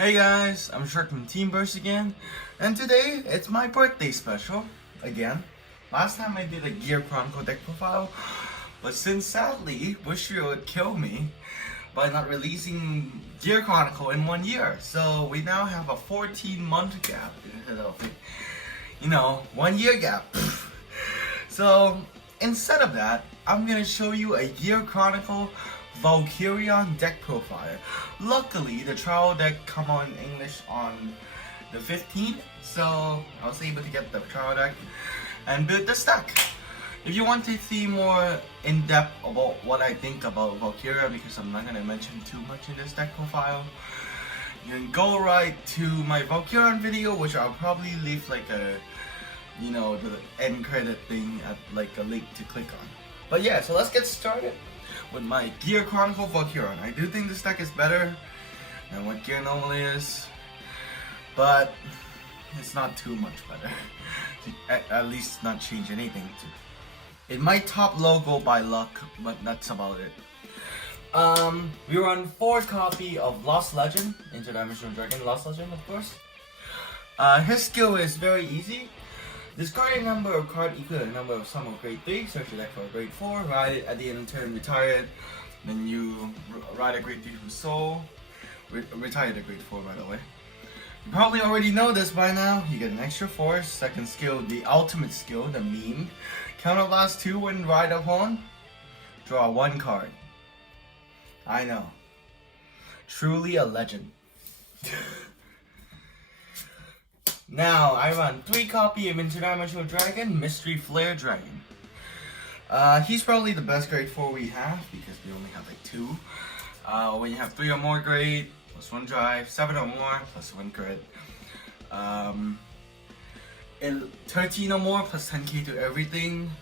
Hey guys, I'm Shark from Team Burst again, and today it's my birthday special again. Last time I did a Gear Chronicle deck profile, but since sadly Bushiro would kill me by not releasing Gear Chronicle in 1 year, so we now have a 14-month gap instead of 1 year gap. So instead of that, I'm gonna show you a Gear Chronicle Valkerion deck profile. Luckily, the trial deck come out in English on the 15th, so I was able to get the trial deck and build this deck. If you want to see more in-depth about what I think about Valkyria, because I'm not gonna mention too much in this deck profile, you can go right to my Valkyrian video, which I'll probably leave like a, the end credit thing at like a link to click on. But yeah, so let's get started with my Gear Chronicle Valkyrion. I do think this deck is better than what Gear normally is, but it's not too much better. At least not change anything. It might top logo by luck, but that's about it. We run 4 copy of Lost Legend, Interdimensional Dragon Lost Legend, of course. His skill is very easy. Discard a number of card equal to the number of sum of grade 3, search your deck for a grade 4, ride it at the end of turn, retire it, then you ride a grade 3 from Soul, retire the grade 4 by the way. You probably already know this by now. You get an extra force, second skill, the ultimate skill, the meme. Counter last 2 when ride upon, draw 1 card. I know. Truly a legend. Now, I run 3 copy of Interdimensional Dragon, Mystery Flare Dragon. He's probably the best grade 4 we have, because we only have like 2. When you have 3 or more grade, plus 1 drive, 7 or more, plus 1 crit. 13 or more, plus 10k to everything,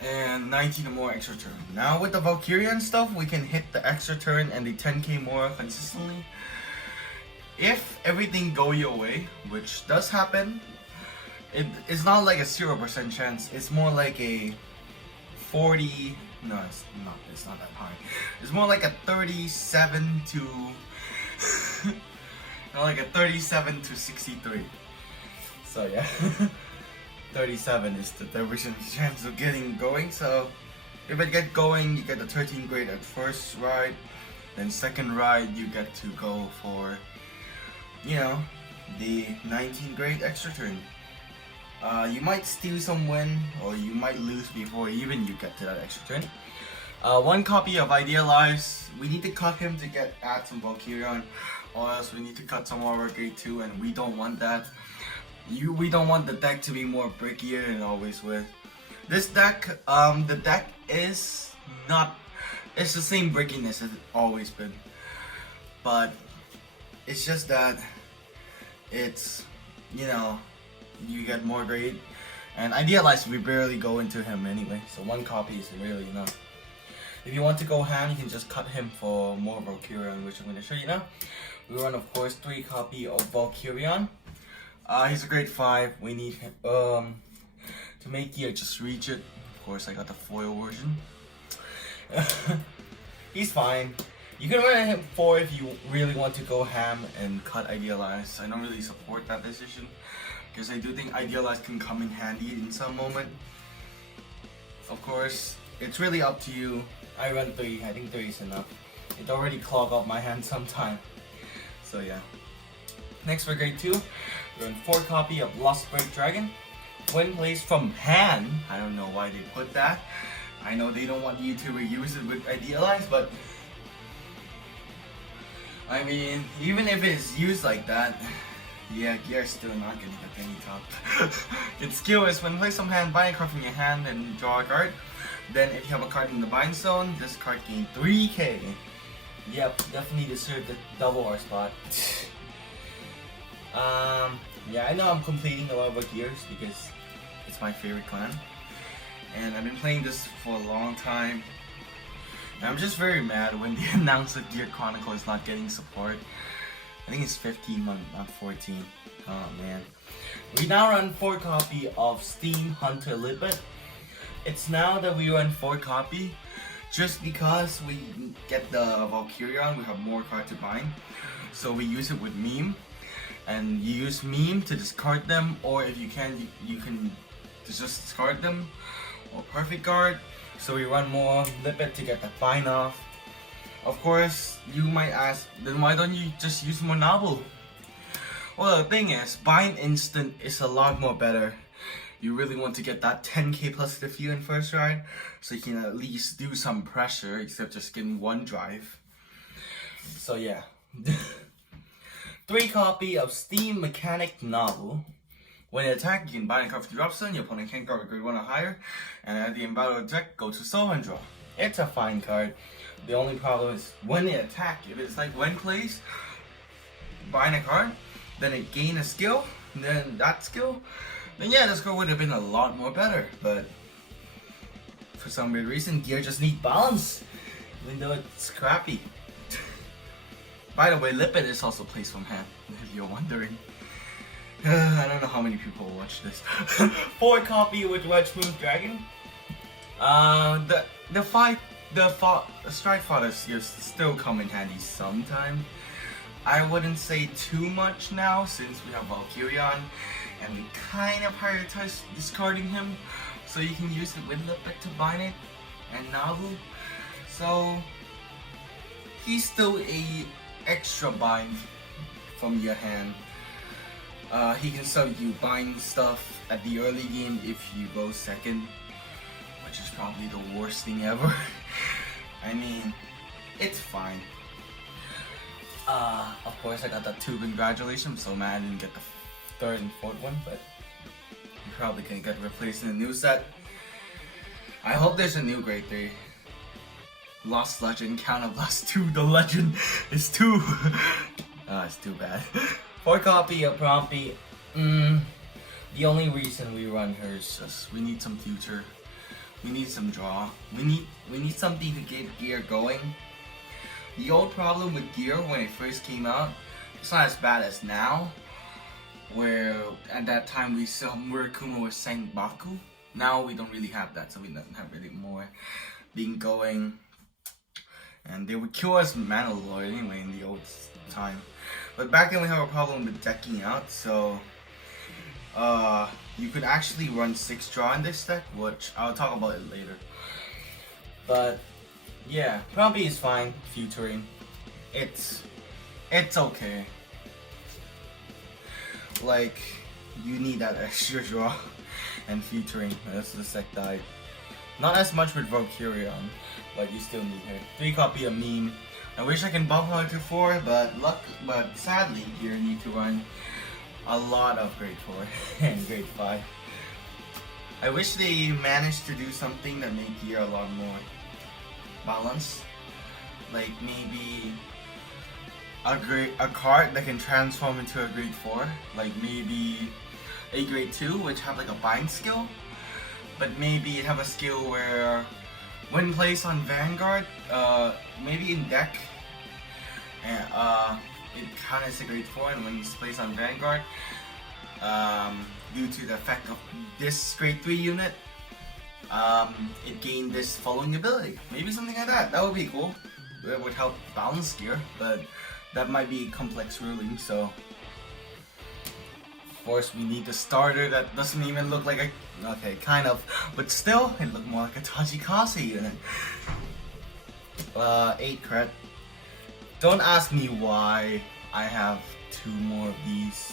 and 19 or more extra turn. Now with the Valkyrian stuff, we can hit the extra turn and the 10k more consistently. If everything go your way, which does happen, it's not like a 0% chance. It's more like a 40. No, it's not that high. It's more like a 37 to like a 37 to 63. So yeah, 37 is the 30% chance of getting going. So if it get going, you get the 13 grade at first ride, then second ride you get to go for the 19 grade extra turn. You might steal some win, or you might lose before even you get to that extra turn. 1 copy of Idealize. We need to cut him to add some Valkyrion, or else we need to cut some of our grade 2, and we don't want that. We don't want the deck to be more brickier than always with. This deck, the deck is not, it's the same brickiness as it's always been. But it's just that it's, you get more grade, and Idealize we barely go into him anyway, so 1 copy is really enough. If you want to go ham, you can just cut him for more Valkyrion, which I'm going to show you now. We run, of course, 3 copy of Valkyrion. He's a grade 5. We need him to make gear, just reach it. Of course, I got the foil version. He's fine. You can run him 4 if you really want to go ham and cut Idealize. I don't really support that decision, because I do think Idealize can come in handy in some moment. Of course, it's really up to you. I run 3. I think 3 is enough. It already clogged up my hand sometime. So yeah. Next for grade 2, we run 4 copy of Lost Break Dragon. When placed from hand, I don't know why they put that. I know they don't want you to reuse it with Idealize, but I mean, even if it's used like that, yeah, Gear's still not gonna get any top. Its skill is when placed from hand, buy a card from your hand and draw a card. Then if you have a card in the bind zone, this card gains 3k. Yep, definitely deserve the double R spot. Yeah, I know I'm completing a lot of Gears because it's my favorite clan, and I've been playing this for a long time. And I'm just very mad when they announced that Gear Chronicle is not getting support. I think it's 15 months, not 14. Oh man. We now run 4 copy of Steam Hunter Libet. It's now that we run 4 copy, just because we get the Valkyrion, we have more cards to bind. so we use it with meme, and you use meme to discard them, or if you can, you can just discard them, or perfect guard. So we run more Lippet to get the fine off. Of course, you might ask, then why don't you just use more Novel? Well, the thing is, bind instant is a lot more better. You really want to get that 10k plus the few in first ride, so you can at least do some pressure, except just getting one drive. So yeah. 3 copy of Steam Mechanic Novel. When you attack, you can bind a card for drop zone, your opponent can't guard a grade 1 or higher, and at the end battle deck, go to Soul and draw. It's a fine card. The only problem is when they attack, if it's like when plays, bind a card, then it gain a skill, and then that skill, then yeah, this card would have been a lot more better, but for some weird reason, Gear just need balance, even though it's crappy. By the way, Lippet is also plays from hand, if you're wondering. I don't know how many people watch this. 4 copy with Red Smooth Dragon. The Strike Fathers still come in handy sometime. I wouldn't say too much now since we have Valkerion and we kind of prioritize discarding him, so you can use it with Lippet to bind it and Novel. So he's still a extra bind from your hand. He can sell you bind stuff at the early game if you go second, which is probably the worst thing ever. I mean, it's fine. Of course I got that 2 congratulations, I'm so mad I didn't get the 3rd and 4th one, but you probably can get replaced in the new set. I hope there's a new grade 3. Lost Legend, Count of Lost 2, the legend is 2. It's too bad. 4 copy of Prompy. The only reason we run her is just we need some future. We need some draw. We need something to get Gear going. The old problem with Gear when it first came out, it's not as bad as now, where at that time we saw Murakuma was Senbaku. Now we don't really have that, so we don't have really more being going. And they would kill us Manalord anyway in the old time. But back then we have a problem with decking out, so you could actually run 6 draw in this deck, which I'll talk about it later. But yeah, Prompy is fine, featuring. It's okay. Like, you need that extra draw and featuring. That's the sec died. Not as much with Valkerion, but you still need her. 3 copy of Meme. I wish I can bump her to 4, but sadly, you need to run a lot of grade 4 and grade 5. I wish they managed to do something that made Gear a lot more balanced. Like maybe a card that can transform into a grade 4. Like maybe a grade 2 which have like a bind skill. But maybe it have a skill where when placed on Vanguard, maybe in deck, and it counts as a grade 4, and when it's placed on Vanguard, due to the effect of this grade 3 unit, it gained this following ability. Maybe something like that. That would be cool. It would help balance Gear, but that might be complex ruling, so of course we need the starter that doesn't even look like a... Okay, kind of, but still, it looked more like a Tajikase unit. 8 cred. Don't ask me why I have 2 more of these,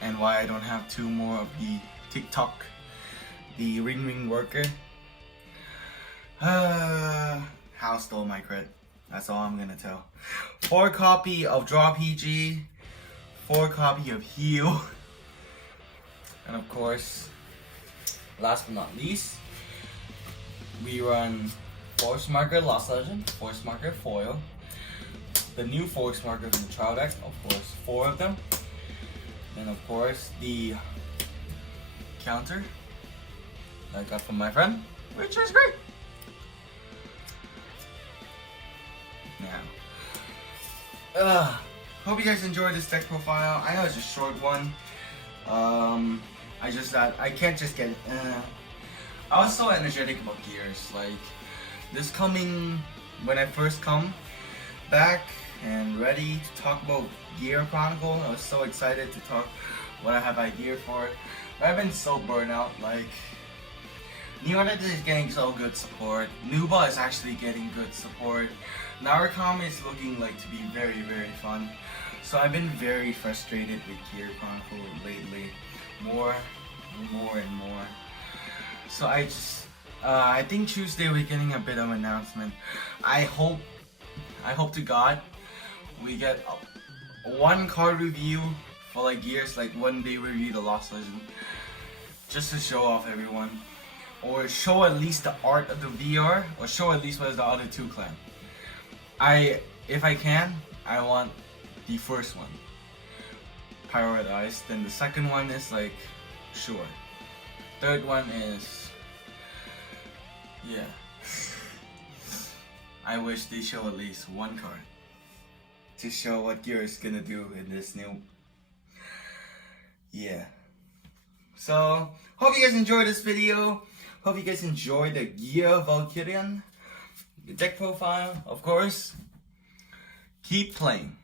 and why I don't have 2 more of the TikTok, the ring worker. How stole my cred. That's all I'm gonna tell. 4 copy of Draw PG, 4 copy of Heal, and of course, last but not least, we run Force Marker Lost Legend, Force Marker Foil, the new Force Marker from the trial deck, of course 4 of them, and of course the counter I got from my friend, which is great. Now, hope you guys enjoyed this deck profile. I know it's a short one. I can't just get it. I was so energetic about Gears. Like, this coming, when I first come back, and ready to talk about Gear Chronicle. I was so excited to talk what I have idea for. But I've been so burnt out. Like, Neonette is getting so good support. Nuba is actually getting good support. Narukami is looking like to be very, very fun. So I've been very frustrated with Gear Chronicle lately. More and more. So I think Tuesday we're getting a bit of an announcement. I hope to God we get one card review for like Gears, like one day review the Lost Legend, just to show off everyone, or show at least the art of the VR, or show at least what is the other two clan. If I can, I want the first one prioritized. Then the second one is like, sure. Third one is, yeah. I wish they show at least one card to show what Gear is gonna do in this new. Yeah. So, hope you guys enjoyed this video. Hope you guys enjoyed the Gear Valkerion deck profile. Of course, keep playing.